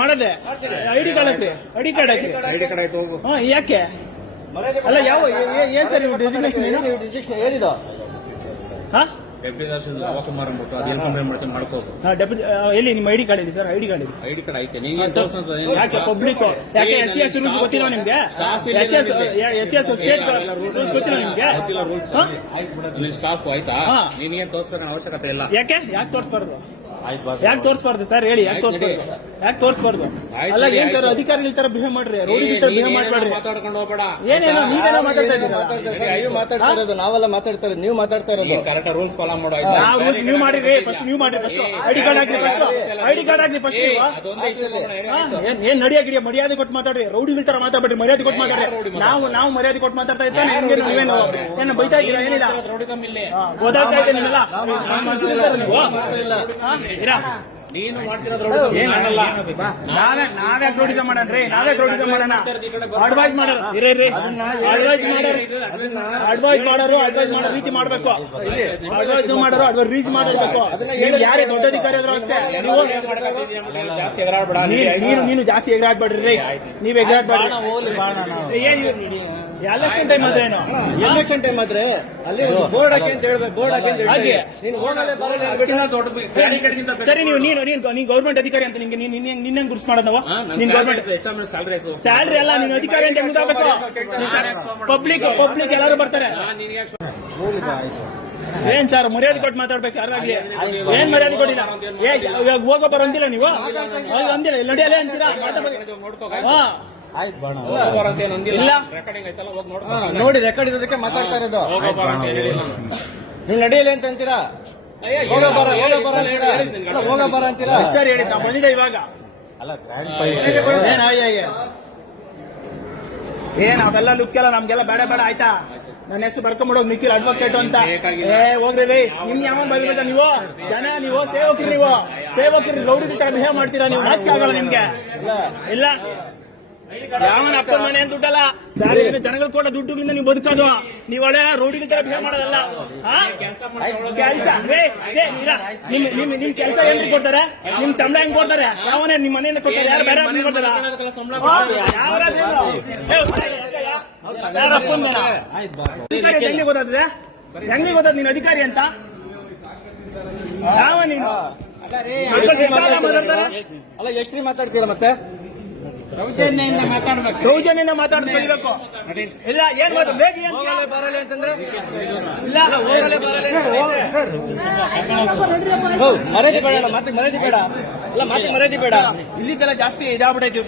ಮಾಡದೆ ID card ಹಾಕ್ರಿ, ID card ಹಾಕ್ರಿ. ಯಾಕೆ ಅಲ್ಲ ಯಾವ ಏನ್ ಸರ್ ಡೆಸಿಗ್ನೇಷನ್ ಏನಿದ? ಎಲ್ಲಿ ನಿಮ್ಮ ಐಡಿ ಕಾರ್ಡ್ ಇದೆ ಸರ್? ಐಡಿ ಕಾರ್ಡ್ ಇದೆ, ಯಾಕೆ ಪಬ್ಲಿಕ್ ಯಾಕೆ SCS ರೂಲ್ಸ್ ಗೊತ್ತಿಲ್ಲ ನಿಮ್ಗೆ? SCS ಸ್ಟೇಟ್ ರೂಲ್ಸ್ ಗೊತ್ತಿಲ್ಲ ನಿಮ್ಗೆ? ಸ್ಟಾಫ್ ಆಯ್ತಾ, ನೀನೇನ್ ತೋರಿಸ್ಬೇಕು ಅವಶ್ಯಕತೆ ಇಲ್ಲ. ಯಾಕೆ ತೋರಿಸಬಾರ್ದು? ಯಾಕೆ ತೋರಿಸಬಾರ್ದು ಸರ್? ಹೇಳಿ, ಯಾಕೆ ತೋರಿಸಬಾರ್ದು? ಅಲ್ಲ ಏನ್ ಸರ್ ಅಧಿಕಾರಿಗಳ ತರ ಬಿಹೇವ್ ಮಾಡ್ರಿ, ರೋಡಿಗಳ ತರ ಬಿಹೇವ್ ಮಾಡ್ಬೇಡ್ರಿ. ಮಾತಾಡ್ಕೊಂಡು ಹೋಗ್ಬೇಡ. ಏನೇನೋ ನೀವೇನೋ ಮಾತಾಡ್ತಾ ಇರೋದು, ನಾವೆಲ್ಲ ಮಾತಾಡ್ತಾ ಇರೋದು, ನೀವು ಮಾತಾಡ್ತಾ ಇರೋದು. ಕರೆಕ್ಟ್ ರೂಲ್ಸ್ ಫಾಲೋ ಮಾಡೋ. ನೀವು ಮಾಡಿರಿ, ಫಸ್ಟ್ ನೀವು ಮಾಡಿರಿ. ಫಸ್ಟ್ ಐಡಿ ಕಾರ್ಡ್ ಹಾಕಿ, ಐಡಿ ಕಾರ್ಡ್ ಹಾಕಿ ಫಸ್ಟ್. ಏನ್ ನಡಿಯಾಗಿಡಿಯ ಮರ್ಯಾದೆ ಕೊಟ್ಟು ಮಾತಾಡ್ರಿ, ರೌಡಿಗಳ ತರ ಮಾತಾಡ್ಬೇಡ್ರಿ, ಮರ್ಯಾದೆ ಕೊಟ್ಟು ಮಾತಾಡ್ರಿ. ನಾವು ಮರ್ಯಾದೆ ಕೊಟ್ಟು ಮಾತಾಡ್ತಾ ಇದ್ದಾನೆ. ನೀವೇನು ಏನು ಬೈತಾ ಇದ್ದೀರಾ? ಏನಿಲ್ಲ ಗೊತ್ತಾಗ್ತಾ ಇದೆ ನಿಮ್ಮೆಲ್ಲ. ನೀನು ಮಾಡ್ತಿರೋದು ನಾವ್ಯಾಕೆ ರೋಡಿಸಮ್ ಮಾಡನ್ರಿ? ನಾವ್ಯಾಕೆ ರೋಡಿಸಮ್ ಮಾಡೋಣ? ಅಡ್ವೈಸ್ ಮಾಡೋರು ಅಡ್ವೈಸ್ ಮಾಡೋರು ರೀತಿ ಮಾಡ್ಬೇಕು. ಅಡ್ವೈಸ್ ಮಾಡೋರು ರೀತಿ ಮಾಡಬೇಕು. ಯಾರೇ ದೊಡ್ಡ ಅಧಿಕಾರಿ ಆದ್ರೂ ಅಷ್ಟೇ. ನೀನು ಜಾಸ್ತಿ ಎಗರಾಡ್ಬೇಡ್ರಿ. ನೀವ್ ಎಗರಾಡ್ಬೇಡ್ರಿ. ಎಲೆಕ್ಷನ್ ಟೈಮ್ ಆದ್ರೆ ಏನು? ಎಲೆಕ್ಷನ್ ಟೈಮ್ ಆದ್ರೆ ಅಲ್ಲಿ ಬೋರ್ಡ್ ಹಾಕಿ ಅಂತ ಹೇಳ್ಬೇಕು. ಬೋರ್ಡ್ ಹಾಕಿ ಅಂತ ಹಾಗೆ ದೊಡ್ಡ. ಸರಿ, ನೀನ್ ಗೌರ್ಮೆಂಟ್ ಅಧಿಕಾರಿ ಅಂತ ನಿಮ್ಗೆ ನಿನ್ನ ಗುರ್ಸ್ ಮಾಡೋದು ನಾವು? ನೀನ್ ಗೌರ್ಮೆಂಟ್ ಸ್ಯಾಲ್ರಿ ಅಲ್ಲ, ನೀನು ಅಧಿಕಾರಿ ಅಂತ ಮುಗಿದಾಗಬೇಕು. ಪಬ್ಲಿಕ್ ಎಲ್ಲರೂ ಬರ್ತಾರೆ. ಏನ್ ಸರ್ ಮರ್ಯಾದೆ ಕೊಟ್ಟು ಮಾತಾಡ್ಬೇಕು? ಯಾರಾಗ್ಲಿ ಏನ್ ಮರ್ಯಾದೆ ಕೊಟ್ಟಿಲ್ಲ? ಹೋಗೋ ಬರೋ ಅಂದಿಲ್ಲ ನೀವು? ಅಂದಿಲ್ಲ, ನಡಿಯಲ್ಲ ಅಂತೀರಾ? ನೋಡಿ ರೆಕಾರ್ಡ್ ಇರೋದಕ್ಕೆ ಮಾತಾಡ್ತಾ ಇರೋದು. ನೀವು ನಡೆಯಲಿ ಅಂತ ಅಂತೀರಾ? ಹೋಗ ಬರ ಅಂತೀರಾ? ಸರ್ ಹೇಳಿ, ನಾವು ಬಂದಿದ್ದೆ ಇವಾಗ. ಏನ್ ಅವೆಲ್ಲ ಲುಕ್ ಎಲ್ಲ ನಮ್ಗೆಲ್ಲ ಬೇಡ ಆಯ್ತಾ? ನನ್ನ ಹೆಸರು ಬರ್ಕೊಂಡ್ಬಿಡೋದು ನಿಖಿಲ್ ಅಡ್ವೊಕೇಟ್ ಅಂತ. ಹೋಗ್ರಿ ನಿಮ್ ಯಾವ ಬಂದ ನೀವು ಜನ, ನೀವು ಸೇವಕರು ರೌಡಿ ತರ ಬಿಹೇವ್ ಮಾಡ್ತೀರಾ ನೀವು? ನಾಚಿಕೆ ಆಗಲ್ಲ ನಿಮ್ಗೆ? ಇಲ್ಲ, ಯಾವನ ಅಪ್ಪನ ಮನೆ ಅಂತ ದುಡ್ಡಲ್ಲ, ಜನಗಳು ಕೊಟ್ಟ ದುಡ್ಡುಗಳಿಂದ ನೀವು ಬದುಕೋದು. ನೀವು ಒಳ್ಳೆ ರೋಡಿಗಳ ತರ ಬಿಹೇವ್ ಮಾಡೋದಲ್ಲ. ಕೆಲಸ ನಿಮ್ ಕೆಲಸ ಏನ್ರಿ ಕೊಡ್ತಾರೆ? ನಿಮ್ ಸಂಬಳ ಹೆಂಗ್ ಕೊಡ್ತಾರೆ? ಯಾವನೇ ನಿಮ್ ಮನೆಯಿಂದ ಕೊಡ್ತಾರೆ? ಯಾರು ಬೇರೆ ಕೊಡ್ತಾರ? ಹೆಂಗೆ ಗೊತ್ತಾಗ್ತದೆ? ಹೆಂಗೆ ಗೊತ್ತಾದ ನೀನು ಅಧಿಕಾರಿ ಅಂತ? ಯಾವ ನೀನು ಅಲ್ಲ ಎಷ್ಟ್ರಿ ಮಾತಾಡ್ತೀರ? ಮತ್ತೆ ಸೌಜನ್ಯದಿಂದ ಮಾತಾಡ್ತಾ ಇರಬೇಕು. ಇಲ್ಲ ಏನ್ ಬರಲಿ ಅಂತಂದ್ರೆ ಮರ್ಯಾದೆ ಬೇಡ, ಮಾತಿಗೆ ಮರ್ಯಾದೆ ಬೇಡ. ಇಲ್ಲ ಮಾತಿಗೆ ಮರ್ಯಾದೆ ಬೇಡ. ಇಲ್ಲಿ ಜಾಸ್ತಿ ಇದಾಗ್ಬಿಟ್ಟೈತಿ.